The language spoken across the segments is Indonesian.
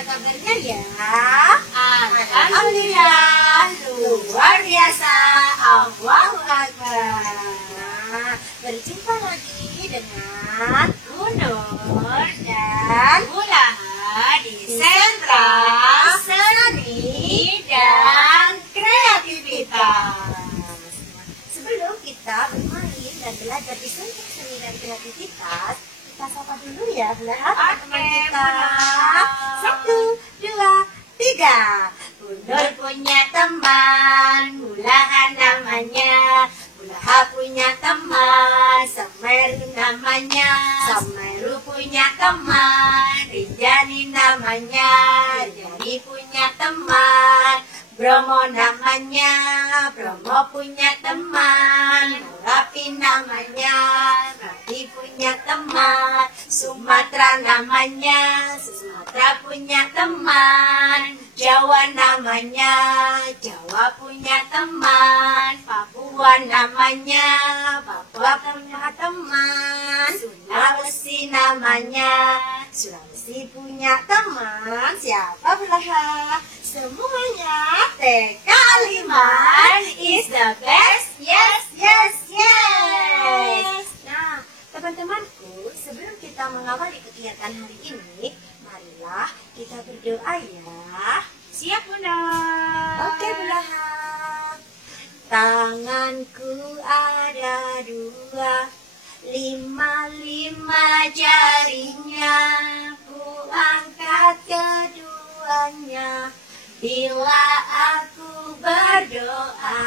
Bagaimana kabarnya ya? Alhamdulillah, luar biasa. Allahu Akbar. Berjumpa lagi dengan Bu Nur dan Bu Laha di Sentra Seni dan Kreativitas. Sebelum kita bermain dan belajar di Sentra Seni dan Kreativitas, kita sapa dulu ya, teman-teman kita. 1, 2, 3. Bu Nur punya teman, Bulaha namanya. Bulaha punya teman, Semeru namanya. Semeru punya teman, Rinjani namanya. Rinjani punya teman, Bromo namanya. Bromo punya teman, Rapi namanya. Rapi punya teman, Sumatera namanya. Sumatera punya teman, Jawa namanya. Jawa punya teman, Papua namanya. Papua punya teman, Sulawesi namanya. Sulawesi punya teman, siapa Bulaha? Semuanya TK Aliman is the best. Yes, yes, yes. Nah, teman-temanku, sebelum kita mengawali kegiatan hari ini, marilah kita berdoa ya. Siap, Bunda. Oke, Bulaha. Tanganku ada 2, 5 jarinya. Ku angkat keduanya bila aku berdoa.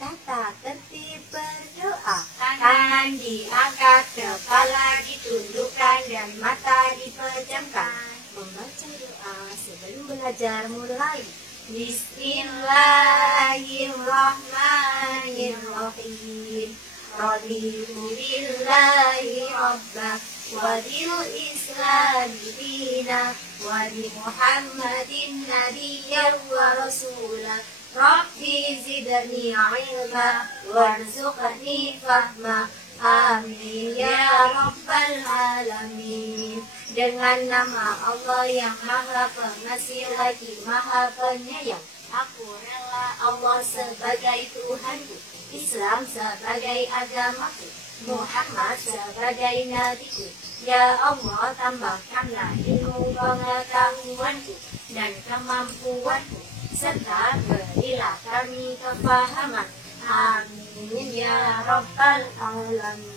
Tata tertib berdoa. Tangan diangkat, kepala ditundukkan, dan mata dipejamkan. Membaca doa sebelum belajar mulai. Bismillahirrahmanirrahim. Raditu billahi rabbah wa bil islami dina wa bi Muhammadin nabiyyan wa rasulah. Rabbi zidni ilma warzuqni fahma. Amin ya rabbal alamin. Dengan nama Allah yang Maha Pengasih lagi Maha Penyayang, aku rela Allah sebagai Tuhanku, Islam sebagai agamaku, Muhammad sebagai nabiku. Ya Allah, tambahkanlah ilmu pengetahuanku dan kemampuanku, serta berilah kami kefahaman. Amin ya rabbal alamin.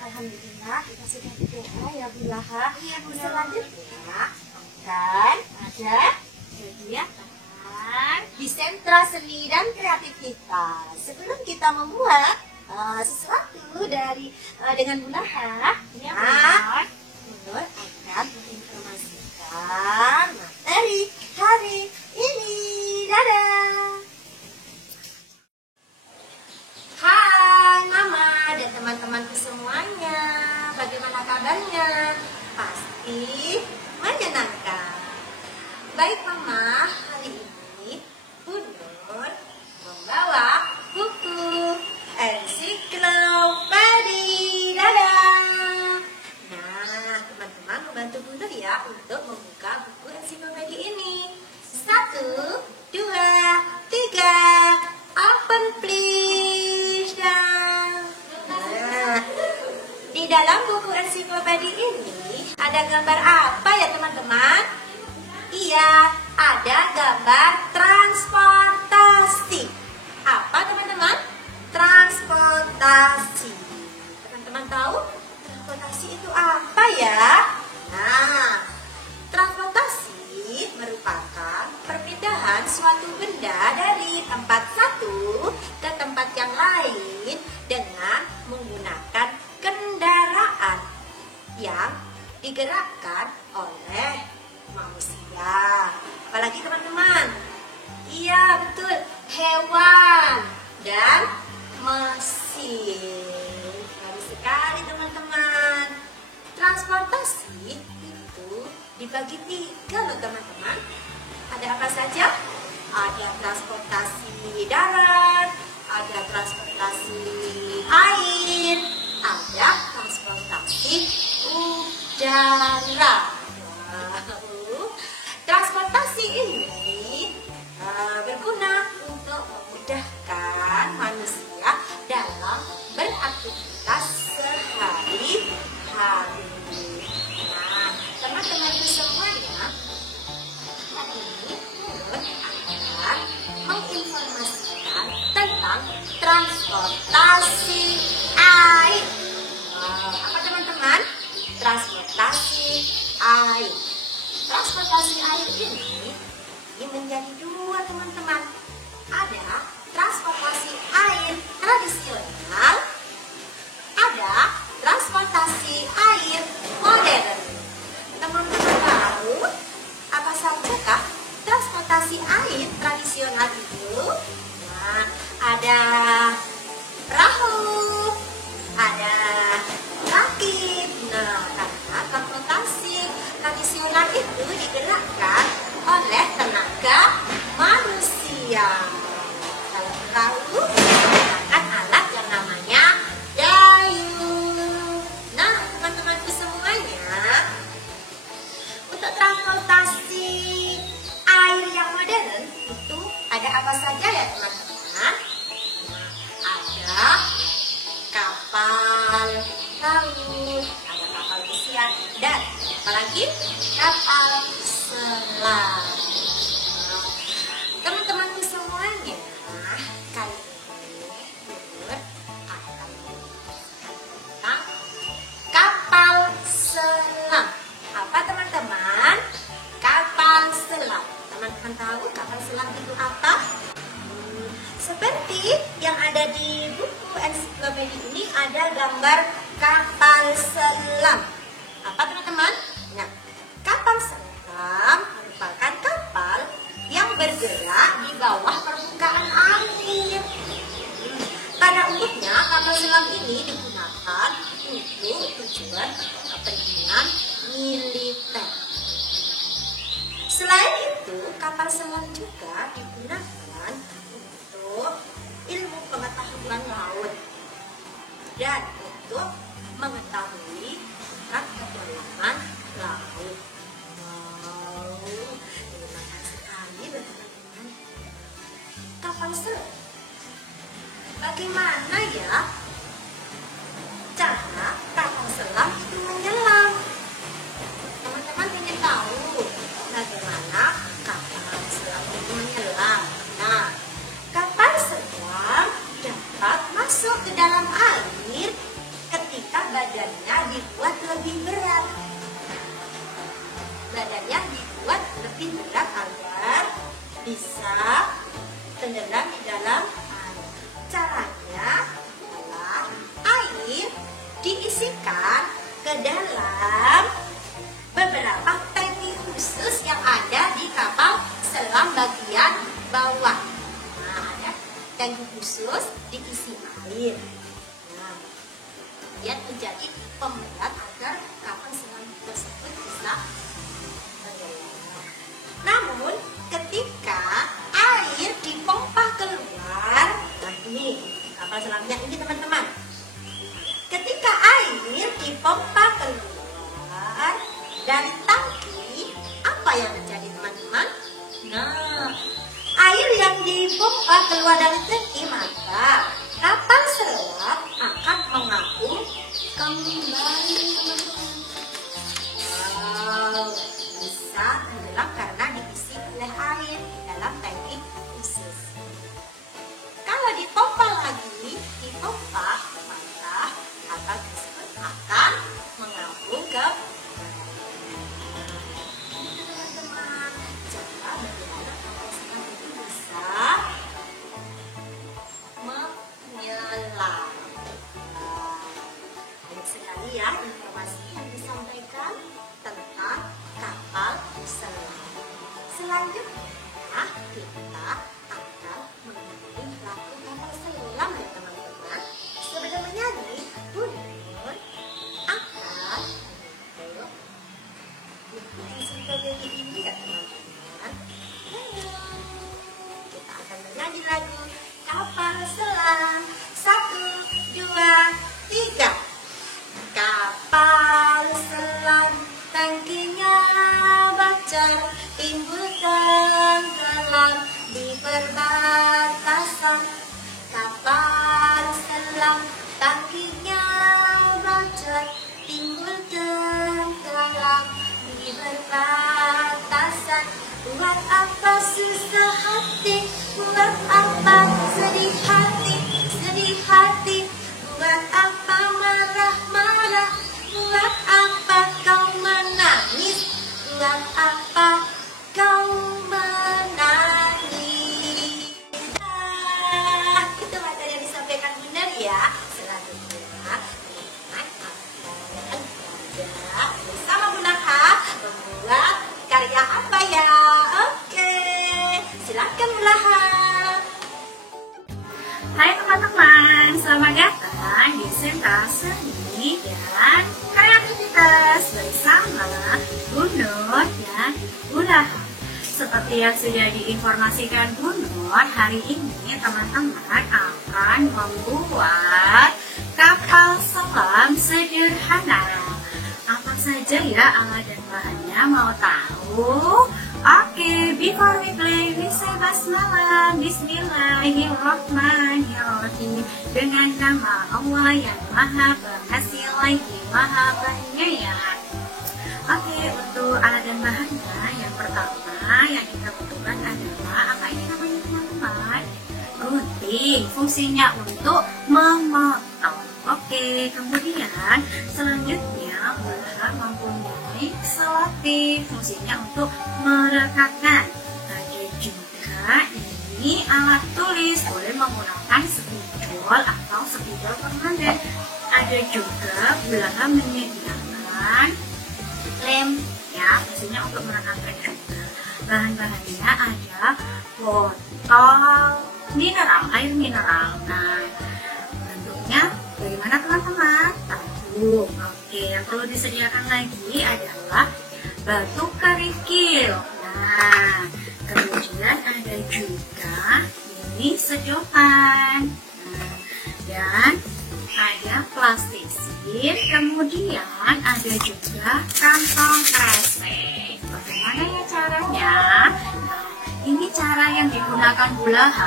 Alhamdulillah, kita sudah berdoa ya Bulaha. Selanjutnya akan ada kegiatan di Sentra Seni dan Kreativitas. Sebelum kita membuat sesuatu dengan Bulaha, Bu Nur akan menginformasikan materi hari ini. Dadah. Hai Mama dan teman-temanku semuanya, bagaimana kabarnya? Pasti menyenangkan. Baik Mama, hari ini Bu Nur membawa buku ensiklopedi. Dadah. Nah, teman-teman membantu Bu Nur ya untuk membuka buku ensiklopedi ini. 1, 2, 3, open please. Nah, di dalam buku ensiklopedi ini ada gambar apa ya teman-teman? Iya, ada gambar transportasi. Apa teman-teman? Transportasi. Teman-teman tahu transportasi itu apa ya? Nah, transportasi merupakan perpindahan suatu benda dari tempat satu ke tempat yang lain dengan menggunakan kendaraan yang digerakkan oleh manusia. Apalagi teman-teman? Iya, betul. Hewan dan mesin. Bagus sekali teman-teman. Transportasi itu dibagi 3 loh teman-teman. Ada apa saja? Ada transportasi darat, ada transportasi air, ada transportasi udara. transportasi air ini menjadi dua, teman-teman. Ada transportasi air tradisional, ada transportasi air modern. Teman-teman tahu apa saja transportasi air tradisional itu? Nah, ada perahu, ada rakit. Nah, karena transportasi tradisional itu digerakkan oleh tenaga manusia. Kalau perahu menggunakan alat yang namanya dayung. Nah, teman-temanku semuanya, untuk transportasi air yang modern itu ada apa saja ya, teman-teman? Ada kapal laut, ada kapal pesiar, dan apalagi kapal selam. Teman-temanku semuanya, kali ini Bun akan tentang kapal selam. Apa, teman-teman? Kapal selam. Teman-teman tahu kapal selam itu apa? Seperti yang ada di buku ensiklopedia ini ada gambar kapal selam. Apa, teman-teman? Nah, kapal selam merupakan kapal yang bergerak di bawah permukaan air. Pada umumnya kapal selam ini digunakan untuk tujuan kepentingan militer. Selain itu, kapal selam juga digunakan untuk ilmu pengetahuan laut dan untuk mengetahui tingkat kedalaman laut. Wow, menyenangkan sekali, teman-teman. Kapal selam, bagaimana ya cara kapal selam itu menyelam? Teman-teman ingin tahu bagaimana kapal selam itu menyelam? Nah, kapal selam dapat masuk ke dalam air ketika badannya dibuat lebih berat. Badannya dibuat lebih berat agar bisa tenggelam di dalam air. Caranya adalah air diisikan ke dalam beberapa tangki khusus yang ada di kapal selam bagian bawah. Nah, ada tangki khusus diisi air. Nah, dia menjadi pemberat agar kapal selam tersebut bisa tenggelam. Namun, ketika air dipompa keluar, nah ini kapal selamnya ini, teman-teman. Ketika air dipompa keluar dari tangki, apa yang terjadi, teman-teman? Nah, air yang dipompa keluar dari tangki, maka kapal selam akan mengapung kembali, teman-teman. Wow, bisa tenggelam karena diisi oleh air di dalam tangki khusus. Kalau dipompa lagi, maka kapal tersebut akan mengapung ke teman-teman. Cara bagaimana kapal selam itu bisa menyelam. Banyak sekali ya informasi yang disampaikan tentang kapal selam. Selanjutnya kita akan mengenai pelaku kapal selam ya, teman-teman. Sebenarnya nih, Bun akan buku ensiklopedia ini ya, teman-teman. Kita akan menyanyi lagu kapal selam. 1, 2, 3. Kapal selam tangkinya bocor, timbul tenggelam di perbatasan. Kapal selam tangkinya bocor, timbul tenggelam di perbatasan. Buat apa susah hati, buat apa sedih hati, buat apa marah-marah, buat apa kau menangis, buat Mengapa kau menangis? Itu materi yang disampaikan benar ya. Selanjutnya teman-teman akan belajar bersama Bunda H membuat karya apa ya? Oke, silakan Bunda H. Hai teman-teman, selamat datang di Sentra Seni dan Kreativitas bersama Bu Nur dan Bunda H. Seperti yang sudah diinformasikan Bu Nur, hari ini teman-teman akan membuat kapal selam sederhana. Apa saja ya alat dan bahannya, mau tahu? Oke, before we play, we say basmalah. Bismillahirrahmanirrahim. Dengan nama Allah yang Maha Pengasih lagi Maha Penyayang. Oke, untuk alat dan bahannya, yang pertama yang kita butuhkan adalah apa ini namanya teman-teman? Gunting. Fungsinya untuk memotong. Oke, kemudian selanjutnya Bunda mempunyai selotip. Fungsinya untuk merekatkan. Ada juga ini alat tulis, boleh menggunakan spidol atau spidol permanen. Ada juga Bunda menyediakan lem, ya, fungsinya untuk merekatkan juga. Bahan-bahannya ada botol mineral, air mineral. Nah, bentuknya bagaimana teman-teman? Tahu. Oke, yang perlu disediakan lagi adalah batu kerikil. Nah, kemudian ada juga ini sedotan. Nah, dan ada plastisir, kemudian ada juga kantong kresek. Bagaimana ya caranya? Nah, ini cara yang digunakan Bunda H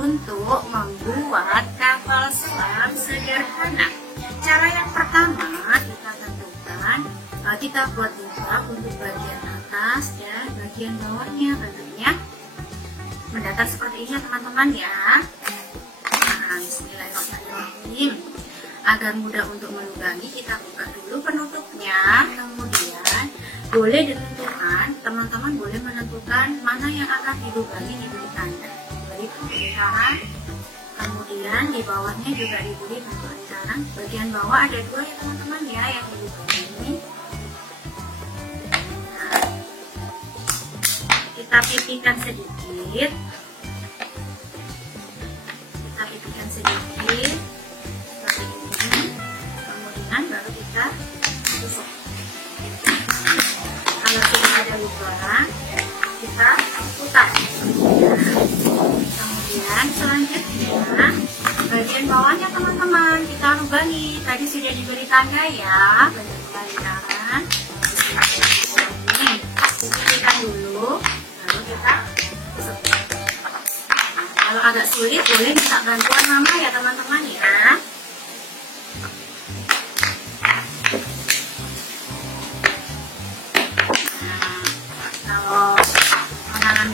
untuk membuat kapal selam sederhana. Cara yang pertama kita tentukan, kita buat lubang untuk bagian atas dan bagian bawahnya. Bentuknya mendatar seperti ini ya teman-teman ya. Nah, bismillahirrahmanirrahim. Agar mudah untuk melubangi, kita buka dulu penutupnya. Kemudian boleh ditentukan, teman-teman boleh menentukan mana yang akan dilubangi, diberi tanda, diberi pemberitahuan. Kemudian di bawahnya juga diberi bentuk lingkaran. Bagian bawah ada dua ya teman-teman ya yang dilubangi. Nah, kita pipihkan sedikit. Kita pipihkan sedikit. Baru kita tusuk. Kalau sudah ada lubang, kita putar. Kemudian selanjutnya bagian bawahnya teman-teman kita lubangi. Tadi sudah diberi tanda ya, bentuk lingkaran. Ini kita dulu, lalu kita tusuk. Nah, kalau agak sulit boleh minta bantuan mama ya teman-teman ya.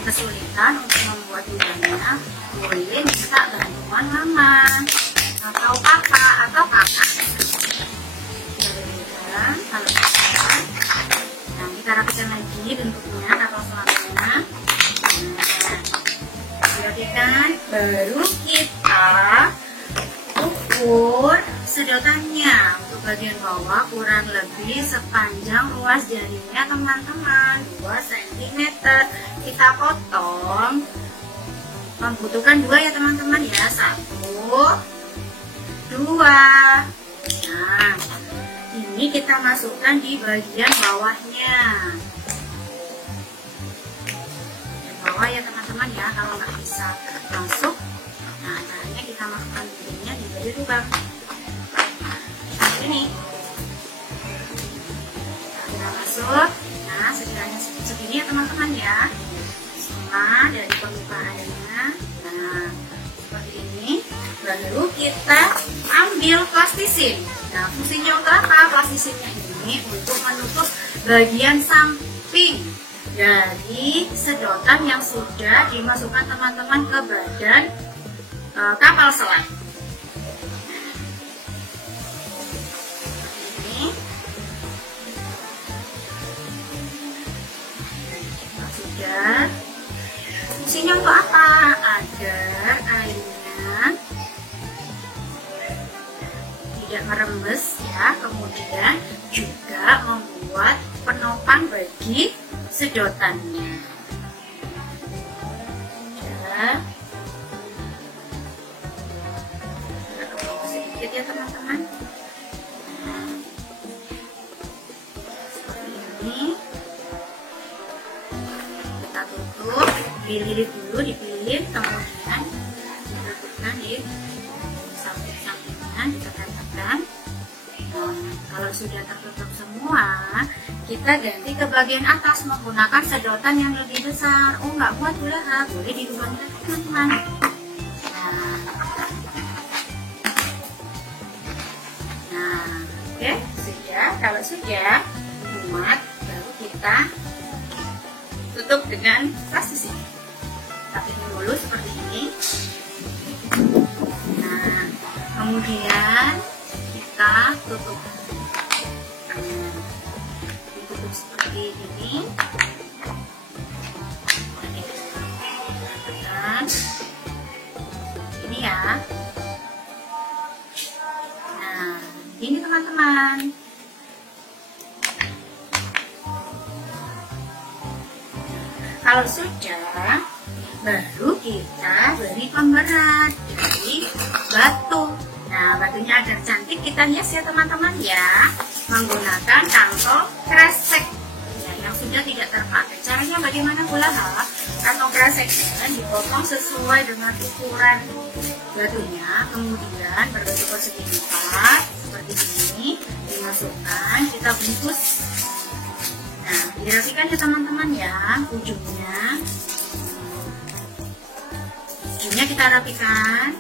Kesulitan untuk membuat lubangnya, boleh minta bantuan mama atau kakak atau kakak. Kalau nah, kita rapikan lagi bentuknya atau selamanya. Rapikan, baru kita ukur sedotannya. Untuk bagian bawah kurang lebih sepanjang ruas jarinya teman-teman, 2 cm. Kita potong, membutuhkan 2 ya teman-teman ya, 1, 2. Nah, ini kita masukkan di bagian bawahnya. Bagian bawah ya teman-teman ya, kalau nggak bisa masuk, nah caranya kita masukkan guntingnya di bagian lubang. Nah, ini kita masuk. Nah, sekiranya segini ya teman-teman ya. Nah, dari pembukaannya, nah seperti ini. Baru kita ambil plastisin. Nah, fungsinya untuk apa? Plastisinnya ini untuk menutup bagian samping dari sedotan yang sudah dimasukkan teman-teman ke badan kapal selam. Ini sudah, fungsinya untuk apa? Agar airnya tidak merembes ya, kemudian juga membuat penopang bagi sedotannya. Ya. Sedikit ya teman-teman. Seperti ini. Kita tutup, dililit dulu, dipilih, kemudian ditutupkan di samping-sampingnya, kita tekan. Kalau sudah tertutup semua, kita ganti ke bagian atas menggunakan sedotan yang lebih besar. Oh, nggak buat ulah, boleh dilubangkan teman-teman. Nah, oke, sudah. Kalau sudah muat, baru kita tutup dengan plastik. Tapi dulu seperti ini. Nah, kemudian kita tutup. Ditutup seperti ini. Dan ini ya. Nah, ini teman-teman. Kalau sudah, baru kita beri pemberat dari batu. Nah, batunya agar cantik kita hias ya teman-teman ya, menggunakan kantong kresek ya, yang sudah tidak terpakai. Caranya bagaimana pula? Kantong kreseknya dipotong sesuai dengan ukuran batunya, kemudian berbentuk persegi 4 seperti ini, dimasukkan, kita bungkus. Nah, dirapikan ya teman-teman ya, ujungnya kita rapikan.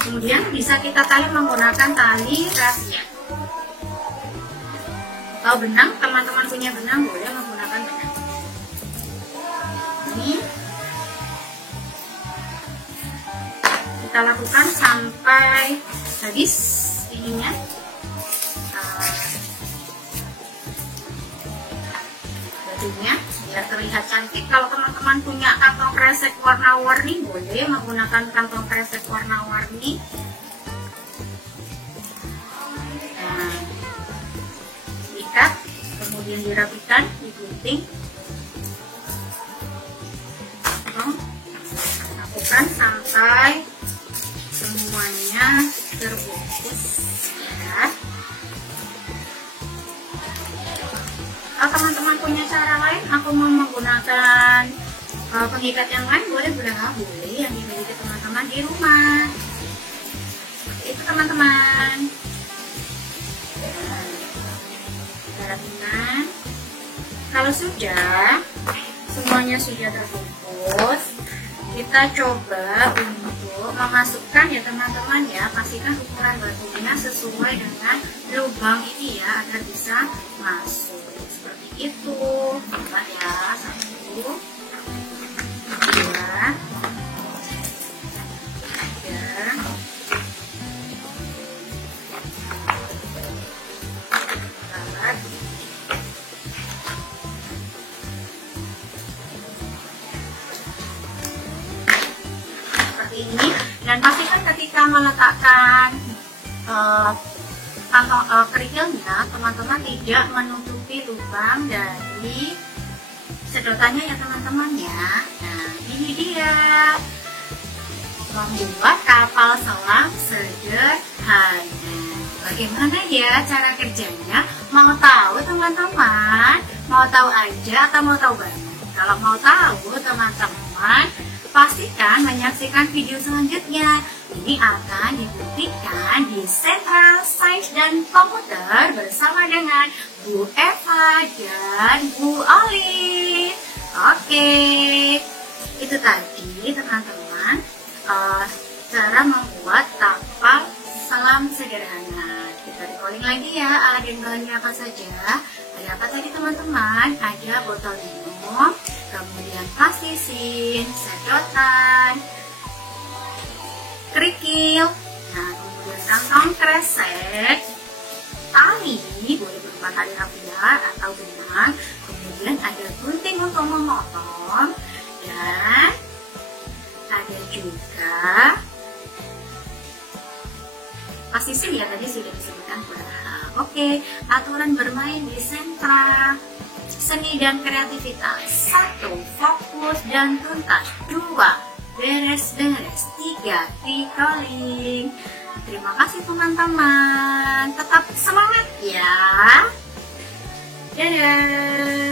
Kemudian bisa kita tali menggunakan tali rahasia atau benang. Teman-teman punya benang, boleh menggunakan benang. Ini kita lakukan sampai habis ininya. Bajunya biar terlihat cantik. Kalau teman-teman punya kantong kresek warna-warni, boleh menggunakan kantong kresek warna-warni. Nah, ikat, kemudian dirapikan, digunting. Lakukan sampai semuanya terbungkus ya. Kalau teman-teman punya cara lain, aku mau menggunakan pengikat yang lain, boleh boleh yang dimiliki teman-teman di rumah. Itu teman-teman. Rapikan. Kalau sudah semuanya sudah terbungkus, kita coba untuk memasukkan ya teman-teman ya. Pastikan ukuran batunya sesuai dengan lubang ini ya, agar bisa masuk. Itu coba ya, 1, 2, 3. Seperti ini. Dan pastikan ketika meletakkan kantong kerikilnya, teman-teman tidak menutupi lubang dari sedotannya ya teman-teman ya. Nah, ini dia membuat kapal selam sederhana. Bagaimana ya cara kerjanya? Mau tahu teman-teman? Mau tahu aja atau mau tahu banget? Kalau mau tahu teman-teman, pastikan menyaksikan video selanjutnya. Ini akan dibuktikan di Sentral Sains dan Komputer bersama dengan Bu Eva dan Bu Oli. Oke, itu tadi teman-teman cara membuat kapal selam sederhana. Kita recalling lagi ya, ada bahannya apa saja. Ada apa tadi teman-teman? Ada botol minum, kemudian plastisin, sedotan, kerikil, nah kemudian kantong kresek, tali, boleh berupa berupa tali rafia atau benang, kemudian ada gunting untuk memotong, dan ada juga pasisir ya, tadi sudah disebutkan padahal. Oke, aturan bermain di sentra seni dan kreativitas. 1. Fokus dan tuntas. 2. Beres-beres. 3. Recalling. Terima kasih teman-teman. Tetap semangat ya. Dadah.